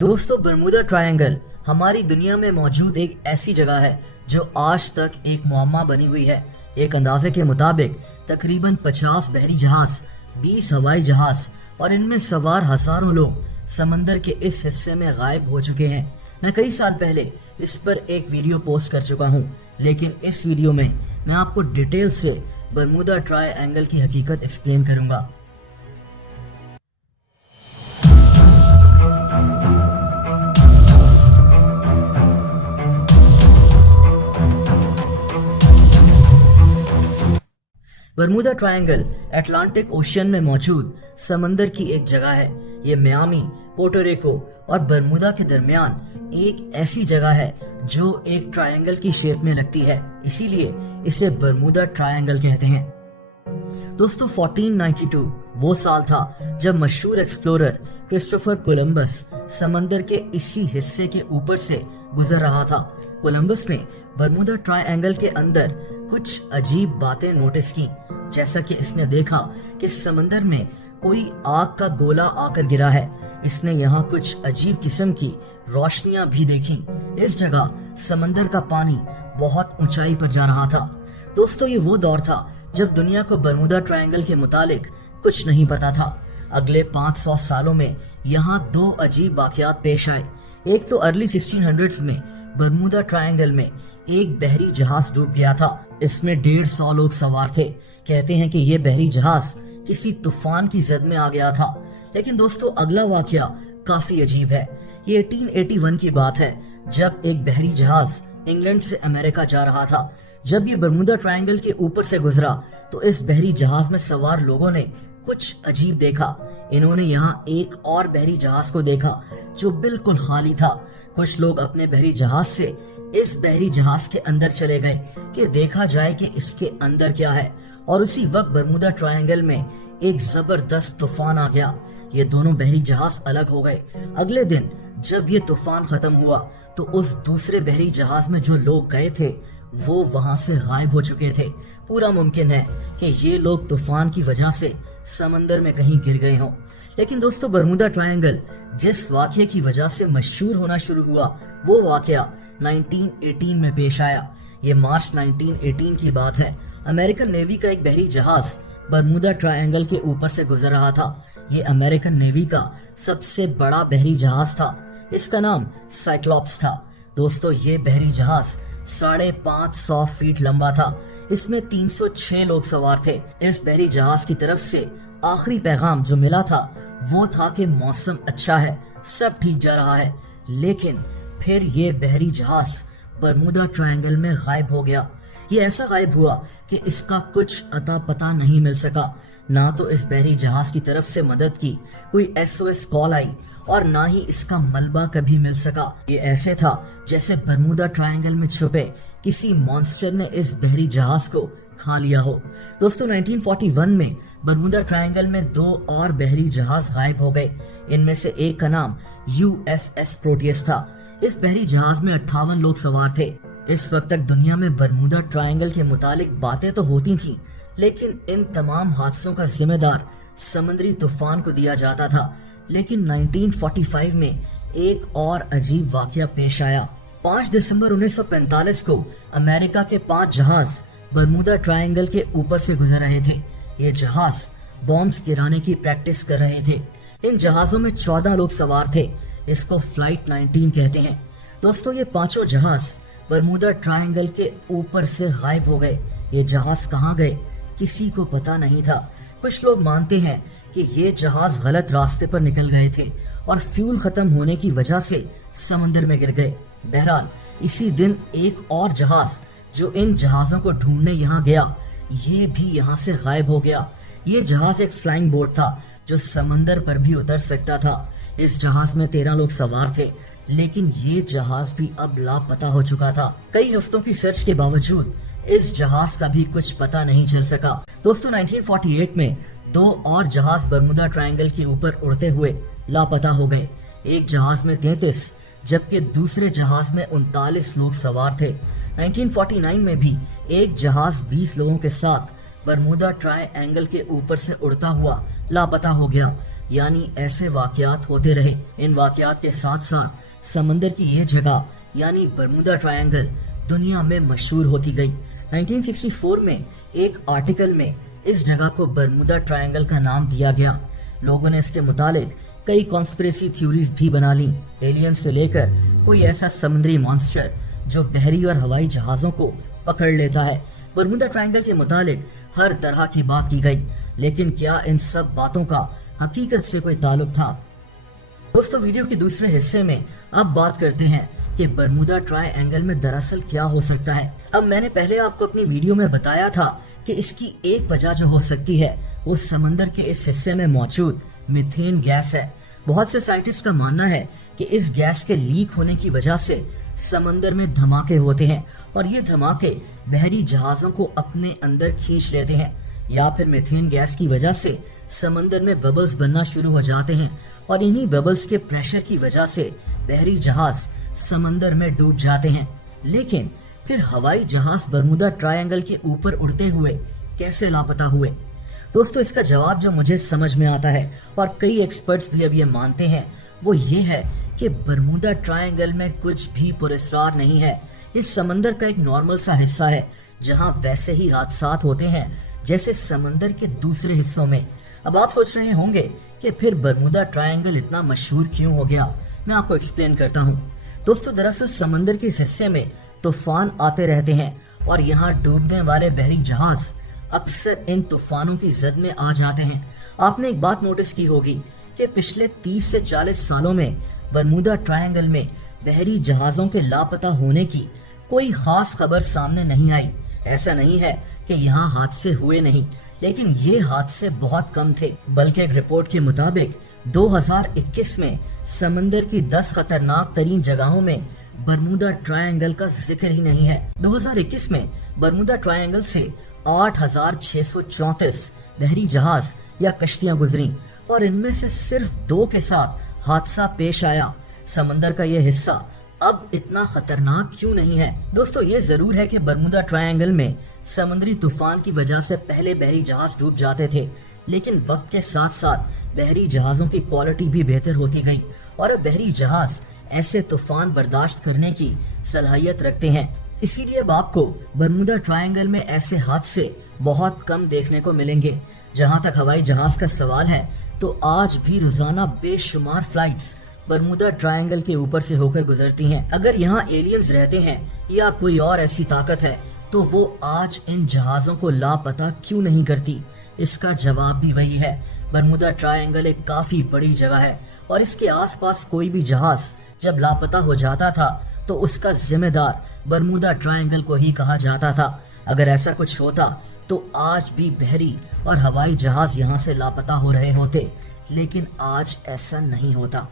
दोस्तों, Bermuda triangle हमारी दुनिया में मौजूद एक ऐसी जगह है जो आज तक एक मुअम्मा बनी हुई है। एक अंदाजे के मुताबिक तकरीबन 50 बहरी जहाज, 20 हवाई जहाज और इनमें सवार हजारों लोग समंदर के इस हिस्से में गायब हो चुके हैं। मैं कई साल पहले इस पर एक वीडियो पोस्ट कर चुका हूँ, लेकिन इस वीडियो में मैं आपको डिटेल से बरमूदा ट्रायंगल की हकीकत एक्सप्लेन करूंगा। बरमूदा ट्रायंगल अटलांटिक ओशन में मौजूद समंदर की एक जगह है। ये मियामी, पोर्टो रिको और बरमूदा के दरमियान एक ऐसी जगह है जो एक ट्रायंगल की शेप में लगती है, इसीलिए इसे बरमूदा ट्रायंगल कहते हैं। दोस्तों, 1492 वो साल था जब मशहूर एक्सप्लोरर क्रिस्टोफर कोलंबस समंदर के इसी हिस्से के ऊपर से गुजर रहा था। कोलंबस ने बरमूदा ट्रायंगल के अंदर कुछ अजीब बातें नोटिस की, जैसा कि इसने देखा कि समंदर में कोई आग का गोला आकर गिरा है। इसने यहाँ कुछ अजीब किस्म की रोशनियां भी देखी। इस जगह समंदर का पानी बहुत ऊंचाई पर जा रहा था। दोस्तों, ये वो दौर था जब दुनिया को बरमूदा ट्रायंगल के मुतालिक कुछ नहीं पता था। अगले 500 सालों में यहाँ दो अजीब वाकयात पेश आए। एक तो अर्ली 1600s में बरमूदा ट्रायंगल में एक बहरी जहाज डूब गया था। इसमें 150 लोग सवार थे। कहते हैं कि ये बहरी जहाज किसी तूफान की जद में आ गया था। लेकिन दोस्तों, अगला वाकया काफी अजीब है। ये 1881 की बात है, जब एक बहरी जहाज इंग्लैंड से अमेरिका जा रहा था। जब ये बरमूदा ट्रायंगल के ऊपर से गुजरा तो इस बहरी जहाज में सवार लोगों ने कुछ अजीब देखा। इन्होंने यहाँ एक और बहरी जहाज को देखा जो बिल्कुल खाली था। कुछ लोग अपने बहरी जहाज से इस बहरी जहाज के अंदर चले गए कि देखा जाए कि इसके अंदर क्या है, और उसी वक्त बरमूदा ट्रायंगल में एक जबरदस्त तूफान आ गया। ये दोनों बहरी जहाज अलग हो गए। अगले दिन जब ये तूफान खत्म हुआ तो उस दूसरे बहरी जहाज में जो लोग गए थे वो वहां से गायब हो चुके थे। पूरा मुमकिन है कि ये लोग तूफान की वजह से समंदर में कहीं गिर गए हों। लेकिन दोस्तों, बरमूदा ट्रायंगल जिस वाकये की वजह से मशहूर होना शुरू हुआ वो वाकया 1918 में पेश आया। ये मार्च 1918 की बात है। अमेरिकन नेवी का एक बहरी जहाज बरमूदा ट्रायंगल के ऊपर से गुजर रहा था। ये अमेरिकन नेवी का सबसे बड़ा बहरी जहाज था। इसका नाम साइक्लॉप्स था। दोस्तों, ये बहरी जहाज 550 फीट लंबा था। इसमें 306 लोग सवार थे। इस बहरी जहाज की तरफ से आखिरी पैगाम जो मिला था वो था कि मौसम अच्छा है, सब ठीक जा रहा है। लेकिन फिर ये बहरी जहाज बरमूदा ट्रायंगल में गायब हो गया। ये ऐसा गायब हुआ कि इसका कुछ अता पता नहीं मिल सका। ना तो इस बहरी जहाज की तरफ से मदद की कोई SOS कॉल आई और ना ही इसका मलबा कभी मिल सका। ये ऐसे था जैसे बरमूदा ट्रायंगल में छुपे किसी मॉन्स्टर ने इस बहरी जहाज को खा लिया हो। दोस्तों, 1941 में बरमूदा ट्रायंगल में दो और बहरी जहाज गायब हो गए। इनमें से एक का नाम USS प्रोटियस था। इस बहरी जहाज में 58 लोग सवार थे। इस वक्त तक दुनिया में बरमूदा ट्रायंगल के मुतालिक बातें तो होती थीं, लेकिन इन तमाम हादसों का जिम्मेदार समुद्री तूफान को दिया जाता था। लेकिन 1945 में एक और अजीब वाकया पेश आया। 5 दिसंबर 1945 को अमेरिका के 5 जहाज बरमूदा ट्रायंगल के ऊपर से गुजर रहे थे। ये जहाज बॉम्ब्स गिराने की प्रैक्टिस कर रहे थे। इन जहाजों में 14 लोग सवार थे। इसको फ्लाइट 19 कहते हैं। दोस्तों, ये पांचों जहाज बरमूदा ट्रायंगल के ऊपर से गायब हो गए। ये जहाज कहाँ गए किसी को पता नहीं था। कुछ लोग मानते हैं कि ये जहाज गलत रास्ते पर निकल गए थे और फ्यूल खत्म होने की वजह से समंदर में गिर गए। बहरहाल, इसी दिन एक और जहाज जो इन जहाजों को ढूंढने यहाँ गया, ये भी यहाँ से गायब हो गया। ये जहाज एक फ्लाइंग बोट था जो समंदर पर भी उतर सकता था। इस जहाज में 13 लोग सवार थे, लेकिन ये जहाज भी अब लापता हो चुका था। कई हफ्तों की सर्च के बावजूद इस जहाज का भी कुछ पता नहीं चल सका। दोस्तों, 1948 में दो और जहाज बरमूदा ट्रायंगल के ऊपर उड़ते हुए लापता हो गए। एक जहाज में 33 जबकि दूसरे जहाज में 39 लोग सवार थे। 1949 में भी एक जहाज 20 लोगों के साथ बरमूदा ट्रायंगल के ऊपर से उड़ता हुआ लापता हो गया। यानी ऐसे वाकयात होते रहे। इन वाकयात के साथ साथ समंदर की ये जगह यानी बरमूडा ट्रायंगल दुनिया में मशहूर होती गई। 1964 में एक आर्टिकल में इस जगह को बरमूडा ट्रायंगल का नाम दिया गया। लोगों ने इसके मुतालिक कई कॉन्स्पिरेसी थ्योरीज भी बना ली। एलियन से लेकर कोई ऐसा समुद्री मॉन्स्टर जो बहरी और हवाई जहाजों को पकड़ लेता है। बरमूडा ट्रायंगल के मुतालिक हर तरह की बात की गई, लेकिन क्या इन सब बातों का हकीकत से कोई ताल्लुक था? दोस्तों, वीडियो के दूसरे हिस्से में अब बात करते हैं कि बरमूडा ट्रायंगल में दरअसल क्या हो सकता है। अब मैंने पहले आपको अपनी वीडियो में बताया था कि इसकी एक वजह जो हो सकती है वो समंदर के इस हिस्से में मौजूद मीथेन गैस है। बहुत से साइंटिस्ट का मानना है कि इस गैस के लीक होने की वजह से समंदर में धमाके होते हैं और ये धमाके बहरी जहाजों को अपने अंदर खींच लेते हैं, या फिर मीथेन गैस की वजह से समंदर में बबल्स बनना शुरू हो जाते हैं और इन्हीं बबल्स के प्रेशर की वजह से बहरी जहाज समंदर में डूब जाते हैं। लेकिन फिर हवाई जहाज बरमूडा ट्रायंगल के ऊपर उड़ते हुए कैसे लापता हुए? दोस्तों, इसका जवाब जो मुझे समझ में आता है और कई एक्सपर्ट्स भी अब ये मानते हैं वो ये है कि बरमूडा ट्रायंगल में कुछ भी पुरस्कार नहीं है। इस समंदर का एक नॉर्मल सा हिस्सा है जहां वैसे ही हादसात होते हैं जैसे समंदर के दूसरे हिस्सों में। अब आप सोच रहे होंगे कि फिर बरमूडा ट्रायंगल इतना मशहूर क्यों हो गया। मैं आपको एक्सप्लेन करता हूँ। दोस्तों, दरअसल समंदर के इस हिस्से में तूफान आते रहते हैं और यहाँ डूबने वाले बहरी जहाज अक्सर इन तूफानों की जद में आ जाते हैं। आपने एक बात नोटिस की होगी कि पिछले 30 से 40 सालों में बरमूडा ट्रायंगल में बहरी जहाजों के लापता होने की कोई खास खबर सामने नहीं आई। ऐसा नहीं है कि यहाँ हादसे हुए नहीं, लेकिन ये हादसे बहुत कम थे। बल्कि एक रिपोर्ट के मुताबिक 2021 में समंदर की 10 खतरनाक तरीन जगहों में बरमूडा ट्रायंगल का जिक्र ही नहीं है। 2021 में बरमूडा ट्रायंगल से 8,634 बहरी जहाज या कश्तियां गुजरी और इनमें से सिर्फ 2 के साथ हादसा पेश आया। समंदर का यह हिस्सा अब इतना खतरनाक क्यों नहीं है? दोस्तों, ये जरूर है कि बरमूडा ट्रायंगल में समुद्री तूफान की वजह से पहले बहरी जहाज डूब जाते थे, लेकिन वक्त के साथ साथ बहरी जहाजों की क्वालिटी भी बेहतर होती गई और अब बहरी जहाज ऐसे तूफान बर्दाश्त करने की सलाहियत रखते हैं। इसीलिए अब आपको बरमूडा ट्रायंगल में ऐसे हादसे बहुत कम देखने को मिलेंगे। जहां तक हवाई जहाज का सवाल है, तो आज भी रोजाना बेशुमार फ्लाइट्स बरमूडा ट्रायंगल के ऊपर से होकर गुजरती हैं। अगर यहाँ एलियंस रहते हैं या कोई और ऐसी ताकत है, तो वो आज इन जहाजों को लापता क्यों नहीं करती? इसका जवाब भी वही है। बरमूडा ट्रायंगल एक काफी बड़ी जगह है और इसके आसपास कोई भी जहाज जब लापता हो जाता था तो उसका जिम्मेदार बरमूडा ट्रायंगल को ही कहा जाता था। अगर ऐसा कुछ होता तो आज भी बहरी और हवाई जहाज यहाँ से लापता हो रहे होते, लेकिन आज ऐसा नहीं होता।